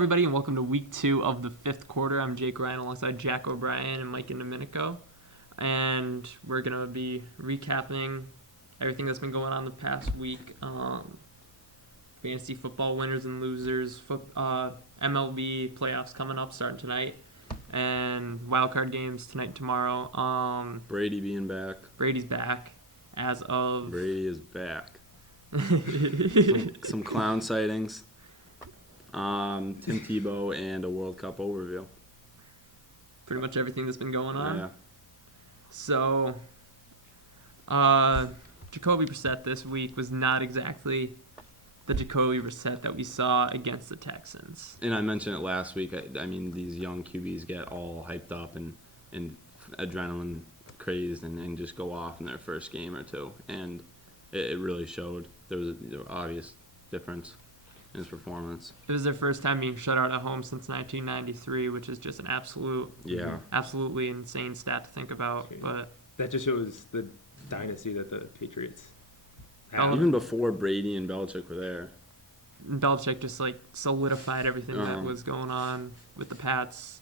everybody, and welcome to week 2 of the 5th quarter. I'm Jake Ryan alongside Jack O'Brien and Mike Domenico, and we're going to be recapping everything that's been going on the past week. Fantasy football winners and losers, MLB playoffs coming up starting tonight, and wildcard games tonight and tomorrow. Brady being back. Brady's back as of... Brady is back. some clown sightings. Tim Tebow and a World Cup overview. Pretty much everything that's been going on. Yeah. So, Jacoby Brissett this week was not exactly the Jacoby Brissett that we saw against the Texans. And I mentioned it last week. I mean, these young QBs get all hyped up and adrenaline crazed and just go off in their first game or two. And it really showed. There was an obvious difference in his performance. It was their first time being shut out at home since 1993, which is just an absolutely insane stat to think about. But that just shows the dynasty that the Patriots have. Even before Brady and Belichick were there. Belichick just solidified everything that was going on with the Pats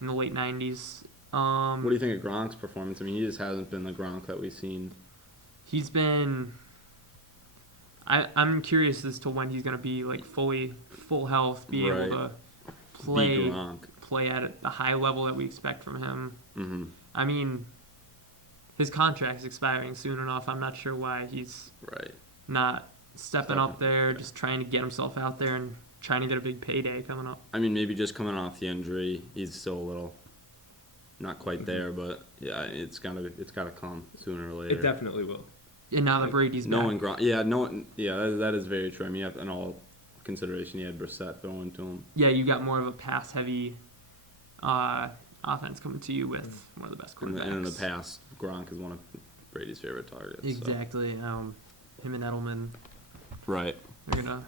in the late 90s. What do you think of Gronk's performance? I mean, he just hasn't been the Gronk that we've seen. He's been... I'm curious as to when he's going to be full health, be able to play at a high level that we expect from him. Mm-hmm. I mean, his contract's expiring soon enough. I'm not sure why he's not stepping up there, just trying to get himself out there and trying to get a big payday coming up. I mean, maybe just coming off the injury, he's still a little not quite there, but yeah, it's gotta come sooner or later. It definitely will. And now that Brady's back. That is very true. I mean, you have to, in all consideration, you had Brissett throwing to him. Yeah, you got more of a pass-heavy offense coming to you with one of the best quarterbacks. And in the past, Gronk is one of Brady's favorite targets. Exactly. So. Him and Edelman. Right. They're going to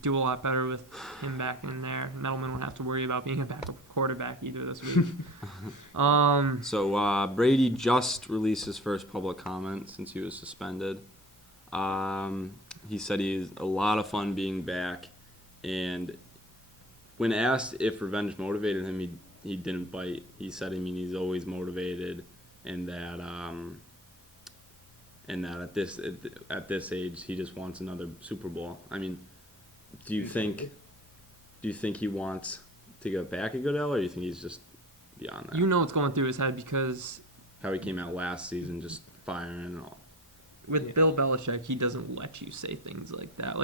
do a lot better with him back in there. And Edelman won't have to worry about being a backup quarterback either this week. So Brady just released his first public comment since he was suspended. He said he's a lot of fun being back, and when asked if revenge motivated him, he didn't bite. He said, I mean, he's always motivated, and that at this age he just wants another Super Bowl. I mean, do you think he wants to get back at Goodell, or do you think he's just beyond that? You know what's going through his head because how he came out last season, just firing and all. With Bill Belichick, he doesn't let you say things like that.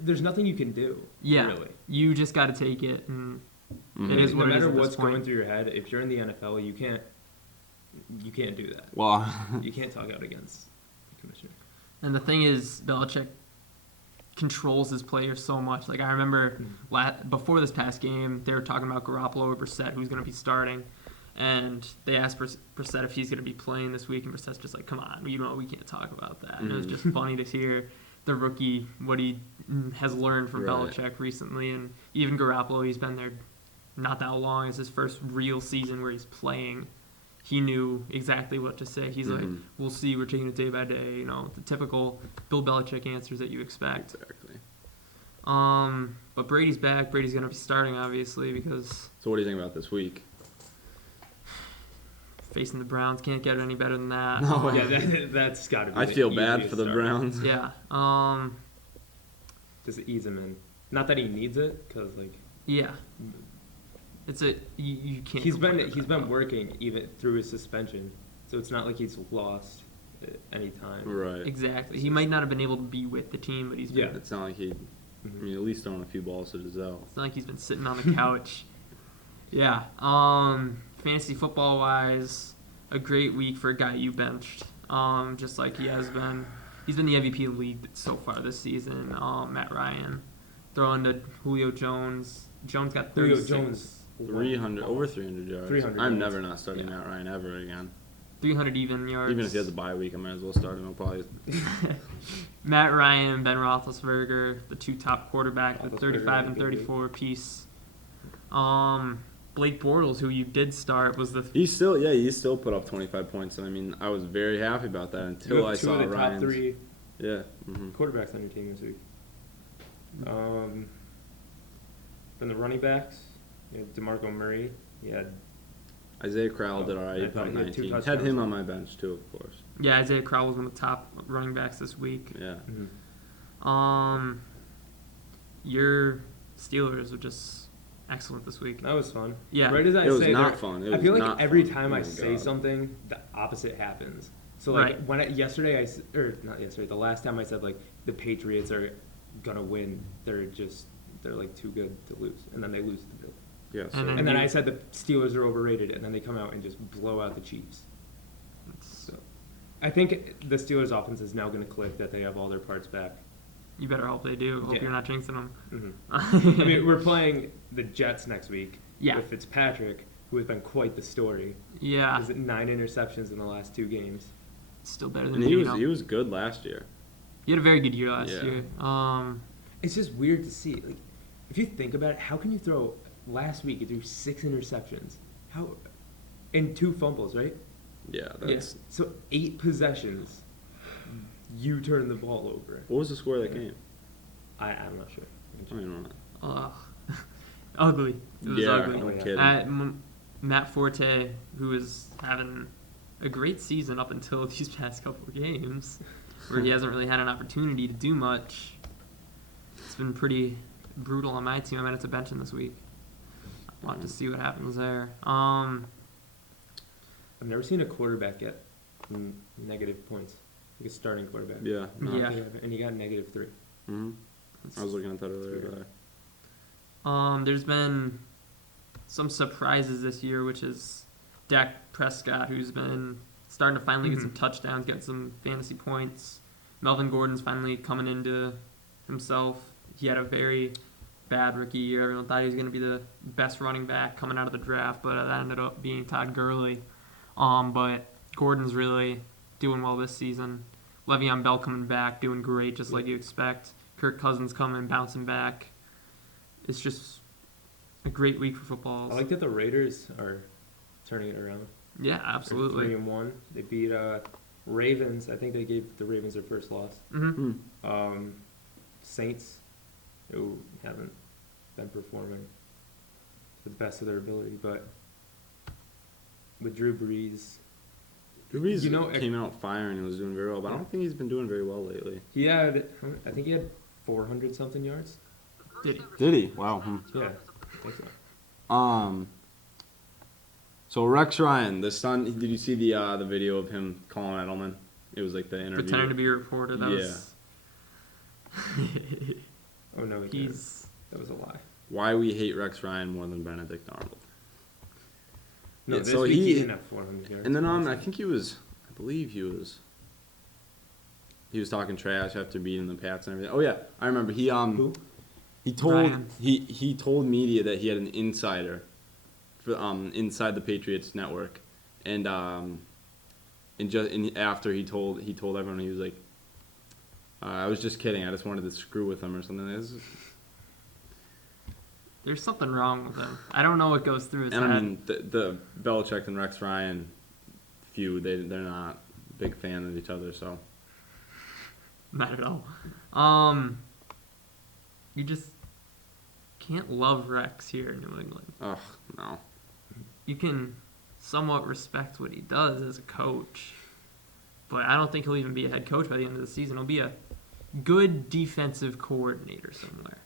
There's nothing you can do. Yeah, really. You just got to take it, and Mm-hmm. it is what no it is matter at this what's point. going through your head. If you're in the NFL, you can't do that. Well, you can't talk out against the commissioner. And the thing is, Belichick controls his players so much. I remember before this past game, they were talking about Garoppolo or Brissett, who's going to be starting. And they asked Brissett if he's going to be playing this week, and Brissett's just like, come on, we can't talk about that. And it was just funny to hear the rookie, what he has learned from Belichick recently. And even Garoppolo, he's been there not that long. It's his first real season where he's playing. He knew exactly what to say. He's like, we'll see, we're taking it day by day. The typical Bill Belichick answers that you expect. Exactly. But Brady's back. Brady's going to be starting, obviously, because... So what do you think about this week? Facing the Browns, can't get any better than that. No, that's got to be I the feel bad easiest for the start. Browns. Yeah. Just ease him in. Not that he needs it, because yeah. It's you can't. He's been working even through his suspension, so it's not like he's lost at any time. Right. Exactly. He might not have been able to be with the team, but he's been, It's not like he. I mean, at least throwing a few balls to Giselle. It's not like he's been sitting on the couch. Yeah. Fantasy football wise, a great week for a guy you benched. Just like he has been. He's been the MVP of the league so far this season. Matt Ryan throwing to Julio Jones. Jones got 36. Julio Jones. 300 over 300 yards. 300 I'm yards. never not starting Matt Ryan ever again. 300 even yards. Even if he has a bye week, I might as well start him. I'll probably. Matt Ryan, Ben Roethlisberger, the two top quarterbacks with Roethlisberger 35 and had a good 34 apiece. Blake Bortles, who you did start, was the... He still put up 25 points, and I mean, I was very happy about that until I saw two of the Ryan's. top three Yeah. Mm-hmm. quarterbacks on your team this week. Then the running backs, DeMarco Murray, he had Isaiah Crowell did all I right, thought about he had 2 19. Had touchdowns. him on my bench too, of course. Yeah, Isaiah Crowell was one of the top running backs this week. Yeah. Your Steelers were just excellent this week. That was fun. Yeah. Right as I It was say, not they're- fun. It I was feel like not every fun. time Oh I my say God. something, the opposite happens. So like Right. when yesterday or not yesterday, the last time I said like the Patriots are gonna win, they're like too good to lose, and then they lose to the Bills. Yeah. So And And then you- I said the Steelers are overrated, and then they come out and just blow out the Chiefs. So I think the Steelers' offense is now going to click that they have all their parts back. You better hope they do. Hope Yeah. you're not jinxing them. I mean, we're playing the Jets next week Yeah. with Fitzpatrick, who has been quite the story. Yeah, Is it 9 interceptions in the last 2 games? still better than and Geno. he was good last year. He had a very good year last Yeah. year. It's just weird to see. Like, if you think about it, how can you throw last week? You threw 6 interceptions. How? And 2 fumbles, right? Yeah. That's So 8 possessions, you turn the ball over. what was the score of that game? I'm not sure. I don't know. Ugh. Ugly. It was Yeah, ugly. no Oh, yeah. kidding. Matt Forte, who is having a great season up until these past couple of games, where he hasn't really had an opportunity to do much. It's been pretty brutal on my team. I might have to bench him this week. I want to see what happens there. I've never seen a quarterback get negative points. Like a starting quarterback. Yeah. No. Yeah. And he got -3. hmm I was looking at that earlier today. There's been some surprises this year, which is Dak Prescott, who's been starting to finally get some touchdowns, get some fantasy points. Melvin Gordon's finally coming into himself. He had a very bad rookie year. Everyone thought he was going to be the best running back coming out of the draft, but that ended up being Todd Gurley. But Gordon's really doing well this season. Le'Veon Bell coming back, doing great, just like you expect. Kirk Cousins coming, bouncing back. It's just a great week for football. I like that the Raiders are turning it around. Yeah, They're absolutely. 3-1. They beat Ravens. I think they gave the Ravens their first loss. Hmm. Saints, who haven't been performing to the best of their ability, but with Drew Brees, Drew Brees You know, came out firing and was doing very well, but I don't think he's been doing very well lately. I think he had 400 something yards. Did he? Did he? Wow. Yeah, I think so. So Rex Ryan, the son. Did you see the video of him calling Edelman? It was like the interview. Pretending to be a reporter. That was. Oh no, he didn't. He's. That was a lie. Why we hate Rex Ryan more than Benedict Arnold. No, Yeah, this so week he- he didn't have 400 yards. And then I think he was. I believe he was. He was talking trash after beating the Pats and everything. Oh yeah, I remember. Who? He told Ryan. he told media that he had an insider for inside the Patriots network, and after he told everyone, he was like, I was just kidding. I just wanted to screw with him or something. There's something wrong with him. I don't know what goes through his And head. I mean the Belichick and Rex Ryan feud. They're not a big fan of each other. So Not at all. You just can't love Rex here in New England. ugh no. You can somewhat respect what he does as a coach, but I don't think he'll even be a head coach by the end of the season. He'll be a good defensive coordinator somewhere.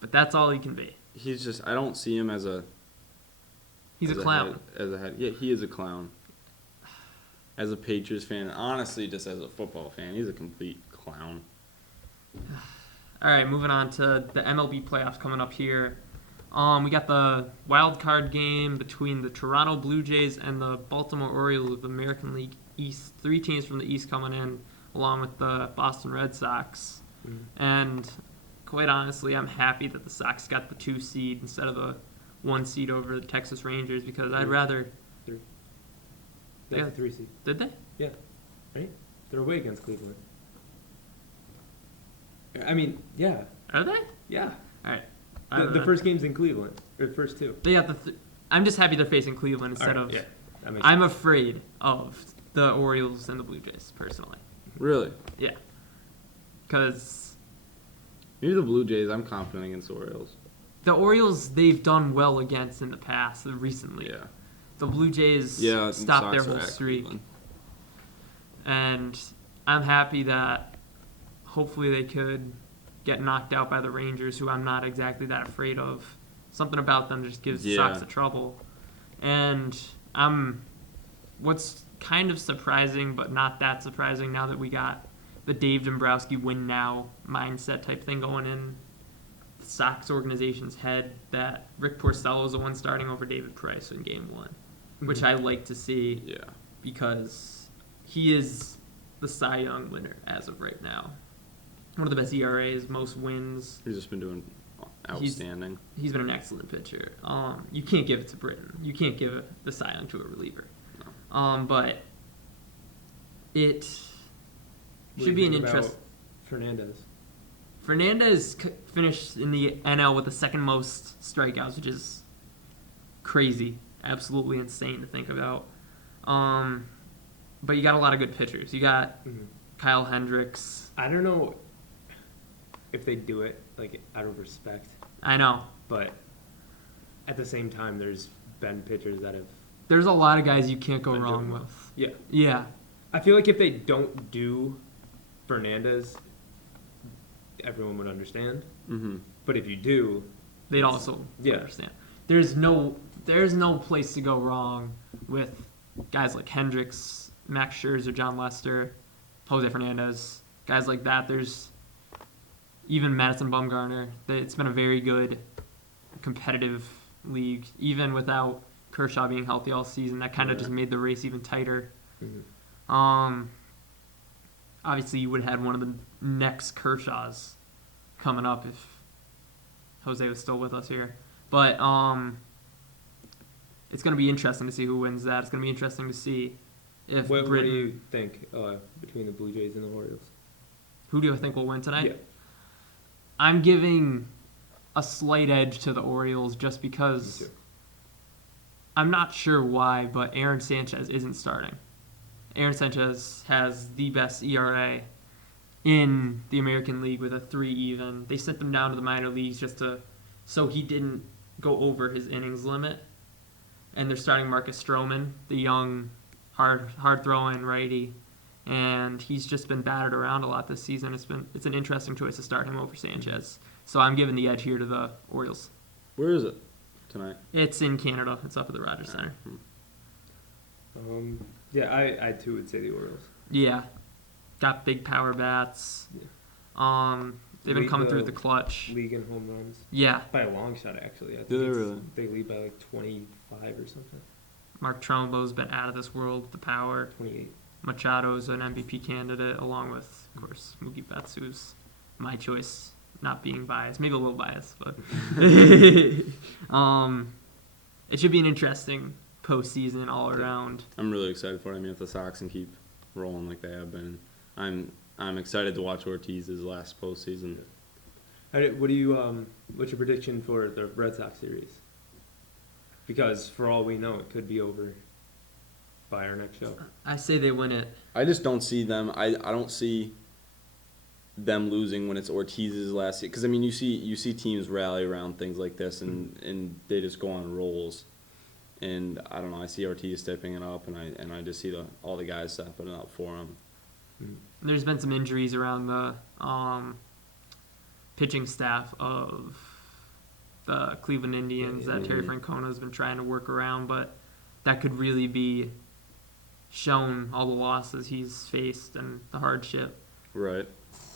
But that's all he can be. He's just. I don't see him as a. He's a clown. Head. Yeah, he is a clown. As a Patriots fan, honestly, just as a football fan, he's a complete clown. All right, moving on to the MLB playoffs coming up here. We got the wild card game between the Toronto Blue Jays and the Baltimore Orioles of the American League East. 3 teams from the East coming in, along with the Boston Red Sox. And quite honestly, I'm happy that the Sox got the 2 seed instead of the 1 seed over the Texas Rangers because I'd rather. They got Yeah. the 3 seed. Did they? Yeah, right? They're away against Cleveland. I mean, yeah, Are they? yeah. All right. The first game's in Cleveland, or the first 2. They got I'm just happy they're facing Cleveland instead Alright, of. yeah, that makes I'm sense. afraid of the Orioles and the Blue Jays personally. Really? Yeah. Because Maybe the Blue Jays. I'm confident against the Orioles. the Orioles they've done well against in the past recently. Yeah. The Blue Jays Yeah. stopped their Sox are whole at streak, Cleveland. and I'm happy that hopefully they could get knocked out by the Rangers, who I'm not exactly that afraid of. Something about them just gives the Sox Yeah. a trouble. And what's kind of surprising, but not that surprising now that we got the Dave Dombrowski win now mindset type thing going in the Sox organization's head, that Rick Porcello is the one starting over David Price in Game 1, which I like to see Yeah. because he is the Cy Young winner as of right now. One of the best ERAs, most wins. He's just been doing outstanding. He's been an excellent pitcher. You can't give it to Britton. You can't give the Cy Young to a reliever. But it What do should you be an think about interest. Fernandez. Fernandez finished in the NL with the second most strikeouts, which is crazy, absolutely insane to think about. But you got a lot of good pitchers. You got Mhm. Kyle Hendricks. I don't know if they do it like out of respect, I know. but at the same time, there's been pitchers that have. There's a lot of guys you can't go been wrong doing well. with. Yeah, Yeah. I feel like if they don't do Fernandez, everyone would understand. Mm-hmm. But if you do, They'd also Yeah. understand. There's no place to go wrong with guys like Hendricks, Max Scherzer, John Lester, Jose Fernandez, guys like that. There's even Madison Bumgarner. It's been a very good competitive league, even without Kershaw being healthy all season. That kind of Yeah. just made the race even tighter. Mhm. Obviously, you would have had one of the next Kershaws coming up if Jose was still with us here. But it's going to be interesting to see who wins that. It's going to be interesting to see if what do Britton. you think between the Blue Jays and the Orioles? Who do I think will win tonight? Yeah, I'm giving a slight edge to the Orioles just me because too. I'm not sure why, but Aaron Sanchez isn't starting. Aaron Sanchez has the best ERA in the American League with a 3 even. They sent him down to the minor leagues so he didn't go over his innings limit. And they're starting Marcus Stroman, the young, hard throwing righty, and he's just been battered around a lot this season. It's an interesting choice to start him over Sanchez. So I'm giving the edge here to the Orioles. Where is it tonight? It's in Canada. It's up at the Rogers Center. Yeah, I too would say the Orioles. Yeah, got big power bats. Yeah. They've been Lead coming the through the clutch. League in home runs Yeah, by a long shot, actually. I think Do they really? They lead by like 25 or something. Mark Trumbo's been out of this world with the power. 28. Machado's an MVP candidate, along with, of course, Mookie Betts, who's my choice, not being biased. Maybe a little biased, but it should be an interesting postseason all around. I'm really excited for it. I mean, if the Sox can keep rolling like they have been, I'm excited to watch Ortiz's last postseason. What do you what's your prediction for the Red Sox series? Because for all we know, it could be over by our next show. I say they win it. I just don't see them. I don't see them losing when it's Ortiz's last year. Because I mean, you see teams rally around things like this, and they just go on rolls. And I don't know. I see Ortiz stepping it up, and I just see all the guys stepping it up for him. There's been some injuries around the pitching staff of the Cleveland Indians that Terry Francona has been trying to work around, but that could really be shown all the losses he's faced and the hardship. Right.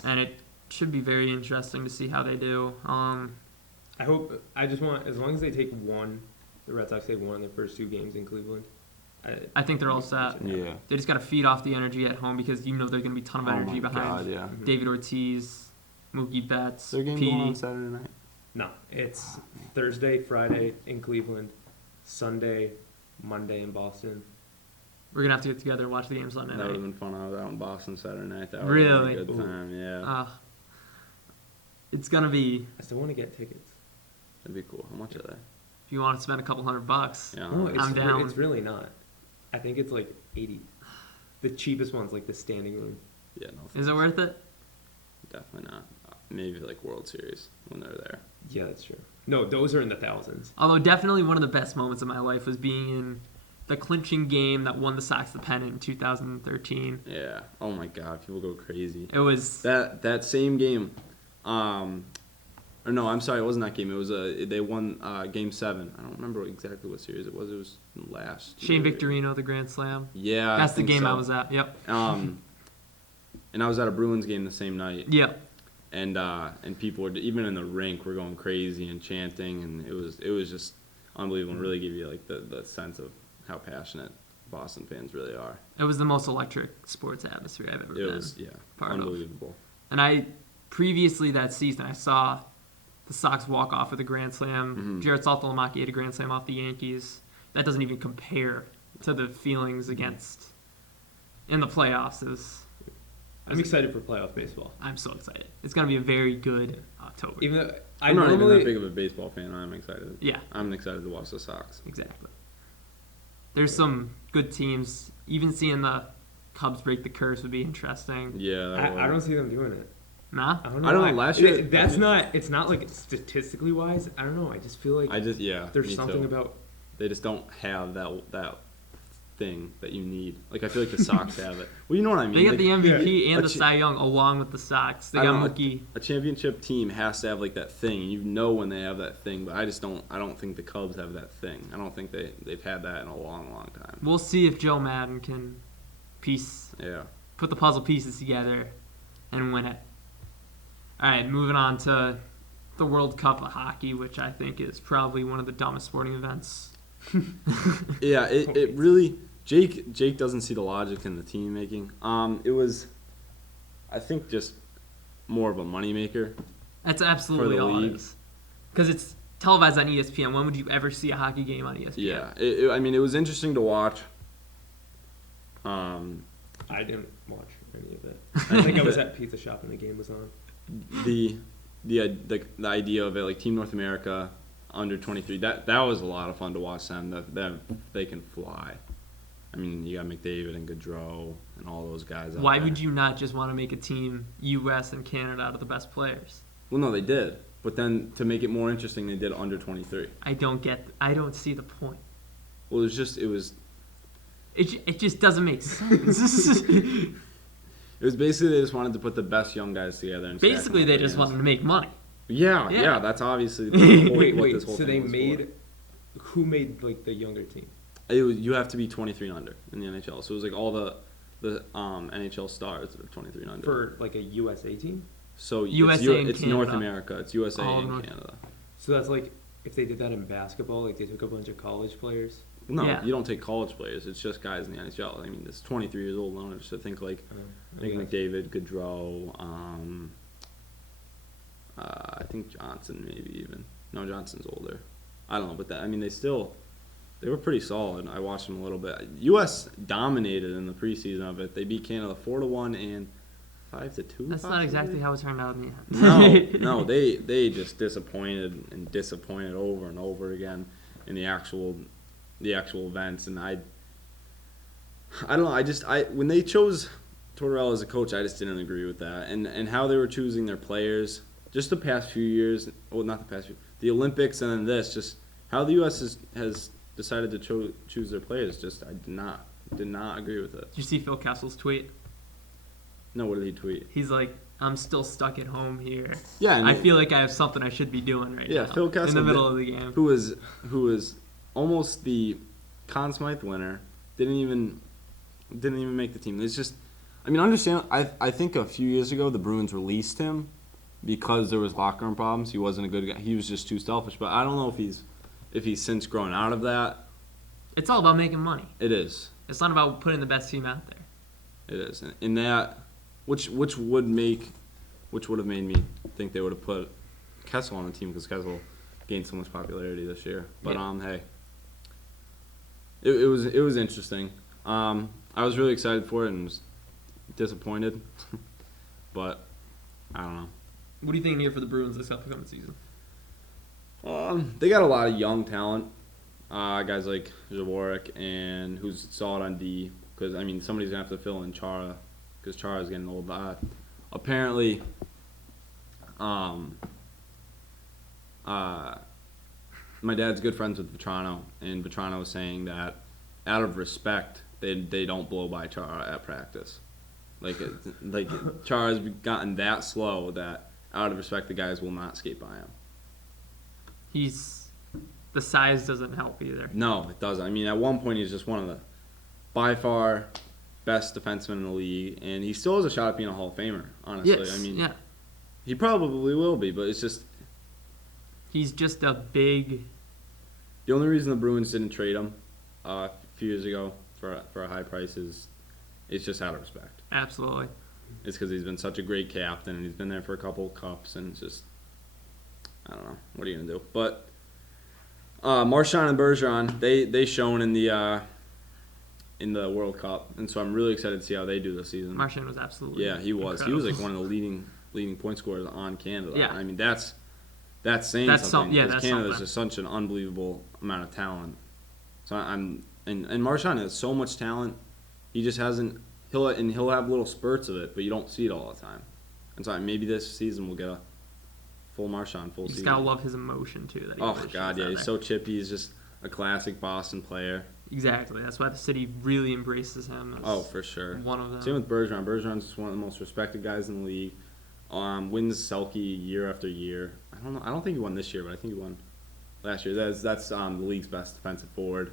And it should be very interesting to see how they do. I just want, as long as they take one, the Red Sox take one in their first 2 games in Cleveland. I think they're all set. Yeah. They just got to feed off the energy at home because you know there's going to be a ton of energy behind God, yeah. David Ortiz, Mookie Betts, Their game going on Petey. Saturday night. No, it's Thursday, Friday in Cleveland, Sunday, Monday in Boston. We're going to have to get together and watch the game Sunday That would night. have been fun. I was out in Boston Saturday night. That would Really? have been a good Ooh. time. Yeah. It's going to be, I still want to get tickets. That'd be cool. How much are they? if you want to spend a couple $100. Yeah. No, I'm down. It's really not. I think it's like 80. The cheapest one's like the standing room. Yeah. No. Is it worth it? Definitely not. Maybe like World Series when they're there. Yeah, that's true. No, those are in the thousands. Although definitely one of the best moments of my life was being in the clinching game that won the Sox the pennant in 2013. Yeah. Oh my God, people go crazy. It was That same game, or no, I'm sorry, it wasn't that game. It was they won Game 7. I don't remember exactly what series it was. It was last Shane year. Victorino, the grand slam. Yeah, That's I the think game so. I was at. Yep. And I was at a Bruins game the same night. Yep. And people were, even in the rink, were going crazy and chanting, and it was just unbelievable. And really give you like the sense of how passionate Boston fans really are. It was the most electric sports atmosphere I've ever It been was part of. unbelievable. And I previously that season I saw the Sox walk off with a grand slam. Mhm. Jared Saltalamacchi had a grand slam off the Yankees. That doesn't even compare to the feelings against in the playoffs. I'm excited for playoff baseball. I'm so excited. It's gonna be a very good October. Even though I'm not even that big of a baseball fan. I'm excited. Yeah, I'm excited to watch the Sox. exactly. There's some good teams. Even seeing the Cubs break the curse would be interesting. Yeah, I don't see them doing it. Nah? I don't know. I don't why. know, last year- That's not. It's not like statistically wise. I don't know. I just feel like there's me something too. about. They just don't have that thing that you need. Like I feel like the Sox have it. Well, you know what I mean. They got Like, the MVP yeah. and the A cha- Cy Young along with the Sox. They I got don't know. Mookie. A championship team has to have like that thing. You know when they have that thing, but I don't think the Cubs have that thing. I don't think they've had that in a long, long time. We'll see if Joe Madden can Yeah. put the puzzle pieces together and win it. All right, moving on to the World Cup of Hockey, which I think is probably one of the dumbest sporting events. Yeah, it really Jake doesn't see the logic in the team making. It was, I think, just more of a moneymaker. That's absolutely For the all it league. is. Because it's televised on ESPN. When would you ever see a hockey game on ESPN? Yeah, I mean, it was interesting to watch. I didn't watch any of it. I think I was at Pizza Shop and the game was on. the idea of it, like Team North America under 23, that was a lot of fun to watch them. That they can fly. I mean, you got McDavid and Gaudreau and all those guys. Out Why there. would you not just want to make a team U.S. and Canada out of the best players? Well, no, they did. But then to make it more interesting, they did under 23. I don't see the point. Well, it was It just doesn't make sense. It was basically they just wanted to put the best young guys together. And stack Basically, them they up just against- wanted to make money. Yeah, Yeah. that's obviously the whole, Wait, what this whole so thing they was made. Who made like the younger team? for. You have to be 23 and under in the NHL. So it was like all the NHL stars that are 23 and under. For like a USA team? So USA and it's North Canada. America. It's USA All and North- Canada. So that's like if they did that in basketball, like they took a bunch of college players. No, Yeah. you don't take college players. It's just guys in the NHL. I mean, it's 23 years old. I just think like I think McDavid, Gaudreau, I think Johnson maybe even. No, Johnson's older. I don't know, but they were pretty solid. I watched them a little bit. U.S. dominated in the preseason of it. They beat Canada 4-1 and 5-2. That's not exactly how it turned out in the end. No, they just disappointed over and over again in the actual events, and I don't know. When they chose Tortorella as a coach, I just didn't agree with that, and how they were choosing their players. Just the past few years, well, not the past few, the Olympics, and then this, just how the U.S. has decided to choose their players. Just I did not agree with it. Did you see Phil Kessel's tweet? No, what did he tweet? He's like, I'm still stuck at home here. Yeah, and I feel like I have something I should be doing right Yeah, now. Phil in the Kessel middle of the game. who was almost the Conn Smythe winner, didn't even make the team. It's just, I mean, understand. I think a few years ago the Bruins released him because there was locker room problems. He wasn't a good guy. He was just too selfish. But I don't know if he's since grown out of that. It's all about making money. It is. It's not about putting the best team out there. It is. And in that, which would have made me think they would have put Kessel on the team because Kessel gained so much popularity this year. But Yeah. hey, it was interesting. I was really excited for it and was disappointed, but I don't know. What do you think here for the Bruins this upcoming season? They got a lot of young talent, guys like Jaworek and who's solid on D. Because I mean, somebody's gonna have to fill in Chara, because Chara's getting old. Apparently, my dad's good friends with Vetrano, and Vetrano was saying that out of respect, they don't blow by Chara at practice. Chara's gotten that slow that out of respect, the guys will not skate by him. The size doesn't help either. No, it doesn't. I mean, at one point, he's just one of the by far best defensemen in the league, and he still has a shot at being a Hall of Famer. Honestly, Yes, I mean, yeah. he probably will be, but it's just He's just a big. the only reason the Bruins didn't trade him a few years ago for a high price is it's just out of respect. Absolutely. It's because he's been such a great captain, and he's been there for a couple cups, and it's just I don't know what are you gonna do. But Marchand and Bergeron, they shone in the World Cup, and so I'm really excited to see how they do this season. Marchand was absolutely. Yeah, he was. He incredible. was like one of the leading point scorers on Canada. Yeah. I mean that's saying That's something. yeah, because that's Canada's something. just such an unbelievable amount of talent. So and Marchand has so much talent. He just hasn't. He'll have little spurts of it, but you don't see it all the time. And so maybe this season we'll get a full Marchand full You just season. gotta love his emotion too. That he Oh really God, shows yeah, out he's there. so chippy. He's just a classic Boston player. Exactly. That's why the city really embraces him. As Oh, for sure. One of them. Same with Bergeron. Bergeron's just one of the most respected guys in the league. Wins Selke year after year. I don't know. I don't think he won this year, but I think he won last year. That's the league's best defensive forward.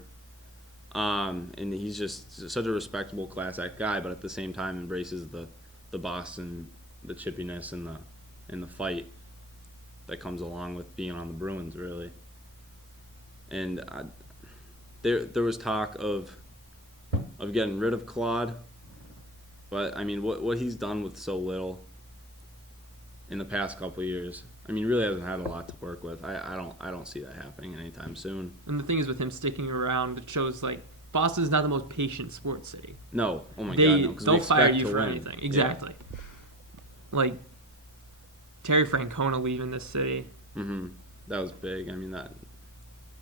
And he's just such a respectable class act guy, but at the same time embraces the Boston, the chippiness and the fight that comes along with being on the Bruins, really. And there was talk of getting rid of Claude, but I mean, what he's done with so little in the past couple of years, I mean, he really hasn't had a lot to work with. I don't see that happening anytime soon. And the thing is, with him sticking around, it shows like Boston's not the most patient sports city. No, oh my God, no, 'cause They'll we fire expect you to for win. anything. Yeah. Exactly. Like Terry Francona leaving this city. Mm-hmm. That was big. I mean,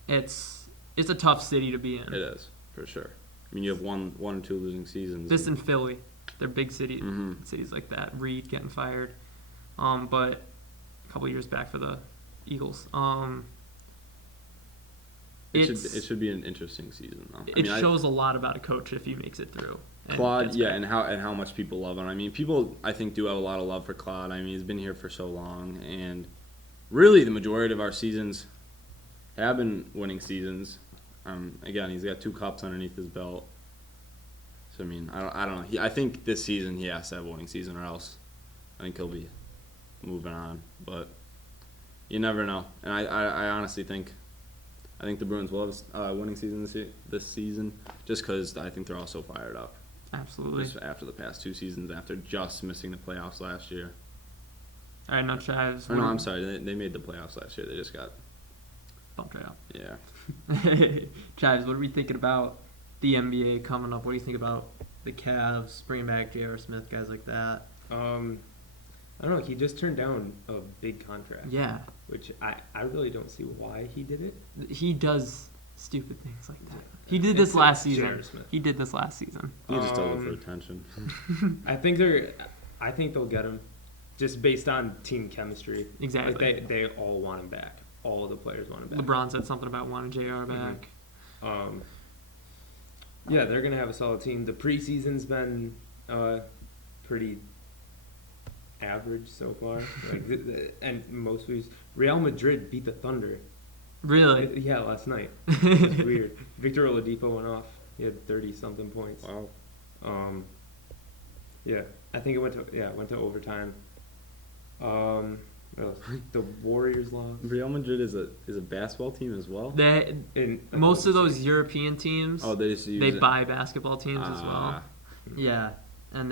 It's a tough city to be in. it is for sure. I mean, you have one or two losing seasons. This and Philly, they're big cities Mhm. like that. Reed getting fired, but a couple years back for the Eagles. It should be an interesting season though. It shows a lot about a coach if he makes it through. And Claude, gets yeah, back. and how much people love him. I mean, people I think do have a lot of love for Claude. I mean, he's been here for so long, and really the majority of our seasons have been winning seasons. Again, he's got 2 cups underneath his belt. So I mean, I don't know. I think this season he has to have a winning season, or else I think he'll be moving on. But you never know. And I honestly think the Bruins will have a winning season this season, just because I think they're all so fired up. Absolutely. Just after the past 2 seasons, after just missing the playoffs last year. All right, now Chives. Or no, I'm sorry, they made the playoffs last year. They just got Bumped right out. yeah. Chives, what are we thinking about the NBA coming up? What do you think about the Cavs bringing back J.R. Smith, guys like that? I don't know. He just turned down a big contract. Yeah, Which I really don't see why he did it. he does stupid things like that. Yeah. He did It's this last like season. J.R. Smith. He did this last season. He just does it for Um, attention. I think they'll get him, just based on team chemistry. Exactly. Like they all want him back. All the players want him back. LeBron said something about wanting J.R. back. Yeah, they're gonna have a solid team. The preseason's been pretty average so far. And most weeks, Real Madrid beat the Thunder. Really? Yeah, last night. It's weird. Victor Oladipo went off. He had 30-something points. Wow. Yeah, I think it went to overtime. What else? The Warriors lost. Real Madrid is a basketball team as well. They most of those European teams, Oh, they just use they it. buy basketball teams as well. Ah, Yeah, and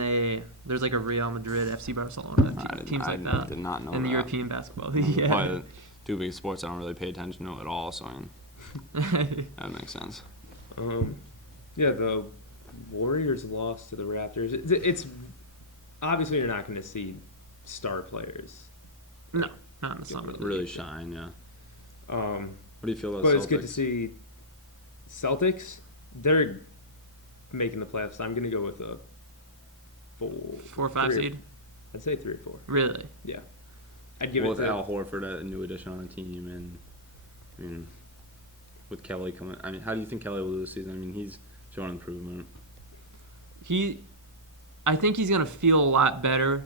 there's like a Real Madrid, FC Barcelona, teams like that. Did not know And the that. European basketball. Probably Yeah. the 2 big sports I don't really pay attention to at all. So that makes sense. Yeah, the Warriors lost to the Raptors. It's obviously you're not going to see star players. No, not in the summer. Really shine, yeah. What do you feel about But Celtics? it's good to see Celtics. They're making the playoffs. I'm going to go with a 4 4 or 5 3 seed. I'd say 3 or 4. Really? Yeah, I'd give Well, it with to Al Horford, a new addition on the team, and I mean, with Kelly coming. I mean, how do you think Kelly will do this season? I mean, he's showing improvement. I think he's gonna feel a lot better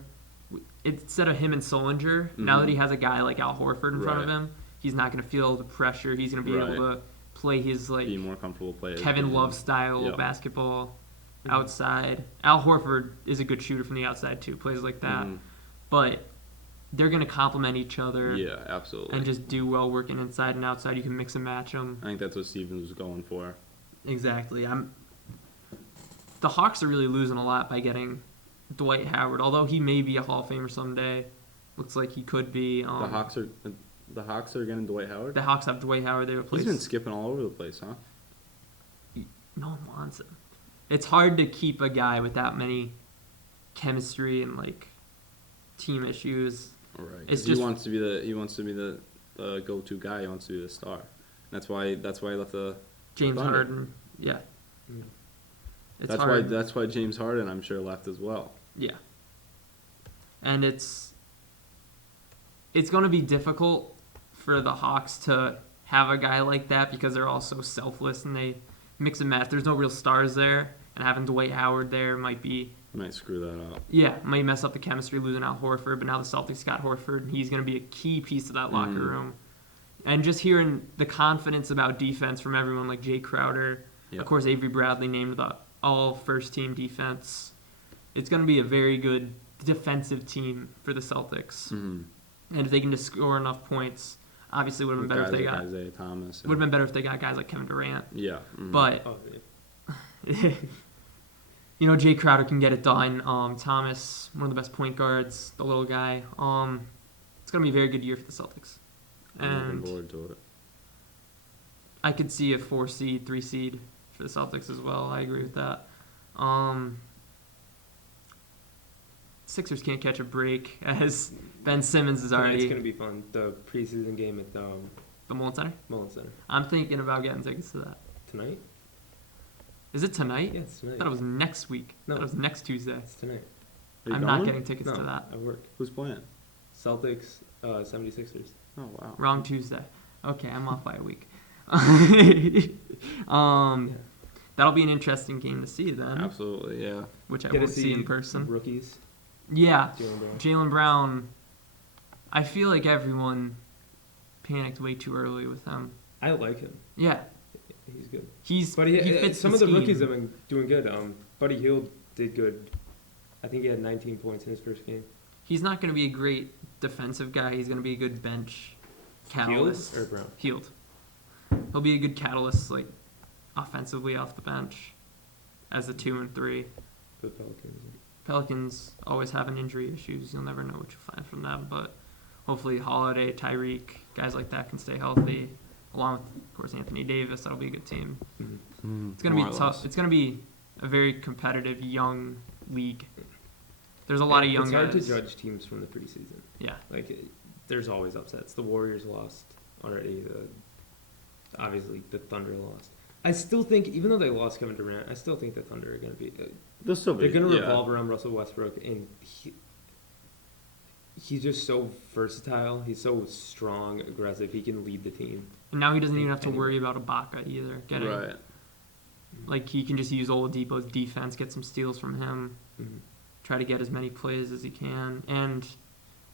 instead of him and Solinger. Now that he has a guy like Al Horford in front of Right. him, he's not gonna feel the pressure. He's gonna be able to play his like Be more comfortable playing. Kevin Love style Yep. basketball outside. Al Horford is a good shooter from the outside too, plays like that. But they're going to complement each other Yeah, absolutely. and just do well working inside and outside. You can mix and match them. I think that's what Stevens was going for. Exactly. The Hawks are really losing a lot by getting Dwight Howard, although he may be a Hall of Famer someday. Looks like he could be. The Hawks are getting Dwight Howard. The Hawks have Dwight Howard. They replace. He's been skipping all over the place, huh? No one wants him. It's hard to keep a guy with that many chemistry and like team issues. Right. It's He just- wants to be the go-to guy. He wants to be the star. That's why he left the James Thunder. Harden. Yeah. Yeah. It's that's hard. why that's why James Harden, I'm sure, left as well. Yeah. And it's going to be difficult for the Hawks to have a guy like that because they're all so selfless and they mix and match. There's no real stars there, and having Dwight Howard there might be He might screw that up. might mess up the chemistry losing out Horford, but now the Celtics got Horford, and he's going to be a key piece of that locker room. And just hearing the confidence about defense from everyone like Jay Crowder, Yep. of course Avery Bradley named the all first team defense. It's going to be a very good defensive team for the Celtics. Mm-hmm. And if they can just score enough points, obviously it would have been better if they got Isaiah Thomas. would have been better if they got guys like Kevin Durant. Yeah. Mhm. But Oh, yeah. Jay Crowder can get it done. Thomas, one of the best point guards, the little guy. It's gonna be a very good year for the Celtics. I'm looking And forward to it. I could see a 4 seed, 3 seed for the Celtics as well. I agree with that. Sixers can't catch a break as Ben Simmons is Tonight's already gonna be fun. The preseason game at the Mullen Center. Mullen Center I'm thinking about getting tickets to that. tonight. Is it tonight? Yeah, it's I tonight. thought it was next week. I No. thought it was next Tuesday. It's tonight. Are you I'm not going? getting tickets No, to that. I work. Who's playing? Celtics, 76ers. Oh wow. Wrong Tuesday. Okay, I'm off by a week. That'll be an interesting game to see then, Absolutely, yeah. which I Get to won't see in person. Rookies. Yeah, Jaylen Brown. Jaylen Brown. I feel like everyone panicked way too early with him. I like him. Yeah, He's good. but But he fits some of the scheme. rookies have been doing good. Buddy Hield did good. I think he had 19 points in his first game. He's not going to be a great defensive guy. He's going to be a good bench catalyst. Hield or Brown? Healed. He'll be a good catalyst, like offensively off the bench, as a 2 and 3. For the Pelicans. Pelicans always having injury issues. You'll never know what you'll find from them, but hopefully Holiday, Tyreek, guys like that can stay healthy. Along with, of course, Anthony Davis, that'll be a good team. Mm-hmm. It's gonna be tough. It's gonna be a very competitive young league. There's a lot of young It's hard guys. to judge teams from the preseason. Yeah, Like, there's always upsets. The Warriors lost already. Obviously, the Thunder lost. I still think, even though they lost Kevin Durant, I still think the Thunder are going to be. They'll still be. They're going to yeah. revolve around Russell Westbrook, and he's just so versatile. He's so strong, aggressive. He can lead the team. and now he doesn't even have to Anyway. worry about Ibaka either. Getting Right. like he can just use Oladipo's defense, get some steals from him. Mhm. Try to get as many plays as he can. And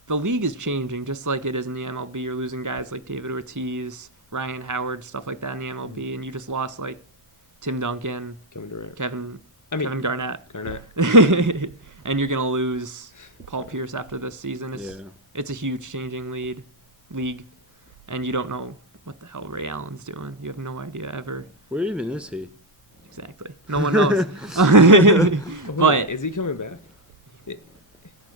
the league is changing, just like it is in the MLB. You're losing guys like David Ortiz, Ryan Howard, stuff like that in the MLB, and you just lost like Tim Duncan, Kevin Durant. Kevin Kevin Garnett, Garnett. and you're gonna lose Paul Pierce after this season. Yeah. It's a huge changing league, and you don't know what the hell Ray Allen's doing. You have no idea ever. Where even is he? Exactly. No one knows. But is he coming back?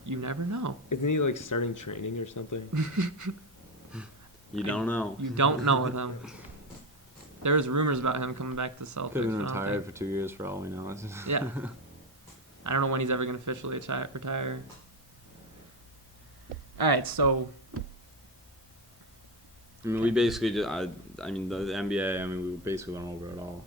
You never know. Isn't he like starting training or something? You don't know. You don't know with him. There was rumors about him coming back to Celtics. Could have been but I don't retired think- for 2 years for all we know. Yeah. I don't know when he's ever going to officially retire. All right, so I mean, we basically just. I mean, the NBA. I mean, we basically went over it all.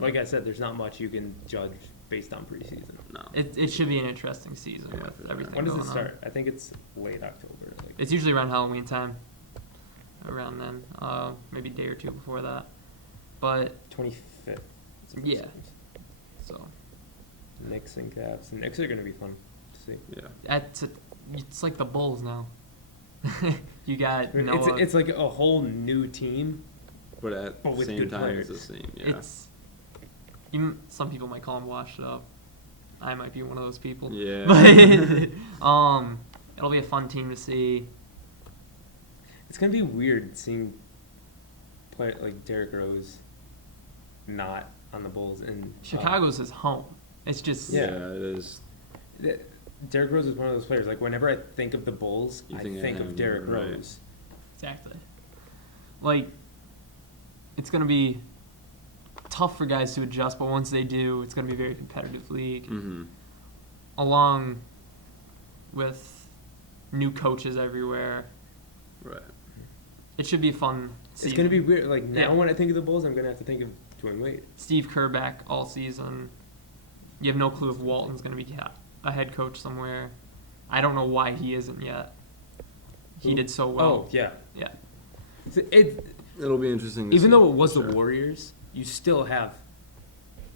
Like I said, there's not much you can judge based on preseason. No. it should be an interesting season Yeah, with for sure. everything When does going it on. start? I think it's late October. Like, It's usually around Halloween time. around then, maybe a day or two before that. But 25th. Yeah. so Knicks and Cavs. The Knicks are going to be fun to see. Yeah. it's like the Bulls now. You got I mean, Noah. it's like a whole new team. But at But the with same good time, it's players. the same. Yeah. It's some people might call him washed up. I might be one of those people. Yeah. But it'll be a fun team to see. It's going to be weird seeing play like Derrick Rose not on the Bulls. And Chicago's his home. It's just Yeah, it is. Derrick Rose is one of those players. Like, whenever I think of the Bulls, You I think of think him, of Derrick right. Rose. exactly. Like, it's gonna be tough for guys to adjust, but once they do, it's gonna be a very competitive league. Mm-hmm. Along with new coaches everywhere, Right. it should be fun. It's Season. going to be weird. Like, now Yeah. when I think of the Bulls, I'm going to have to think of Dwayne Wade. Steve Kerr back all season. You have no clue if Walton's going to be a head coach somewhere. I don't know why he isn't yet. He Who? did so well. Oh, yeah. Yeah. It'll be interesting. To Even see, though it was for the sure. Warriors, you still have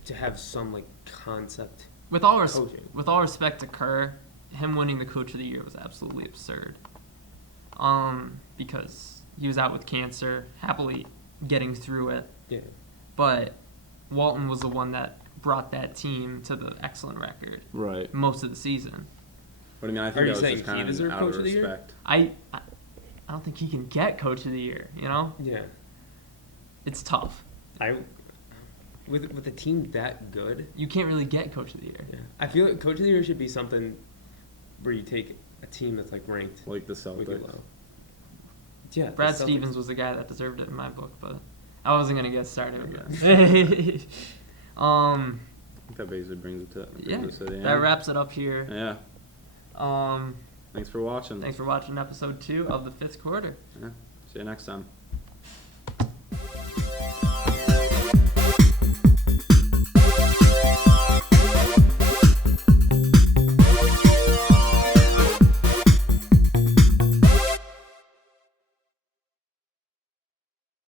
to have some, like, concept. With all Coaching. with all respect to Kerr, him winning the Coach of the Year was absolutely absurd. Because he was out with cancer, happily getting through it. Yeah. But Walton was the one that brought that team to the excellent record Right. most of the season. But I mean, I Are think you that was saying just he kind of deserved out Coach of of the Year? respect. I don't think he can get Coach of the Year. You know, Yeah. it's tough. With a team that good, You can't really get Coach of the Year. yeah. I feel like Coach of the Year should be something where you take a team that's, like, ranked Like the wicked Celtics. low. Yeah. the Brad Celtics. Stevens was the guy that deserved it in my book, but I wasn't gonna get started I with that. I think that basically brings it to Yeah, brings us to the that end. wraps it up here. Yeah. Thanks for watching. Thanks for watching episode 2 of the 5th quarter. Yeah. See you next time.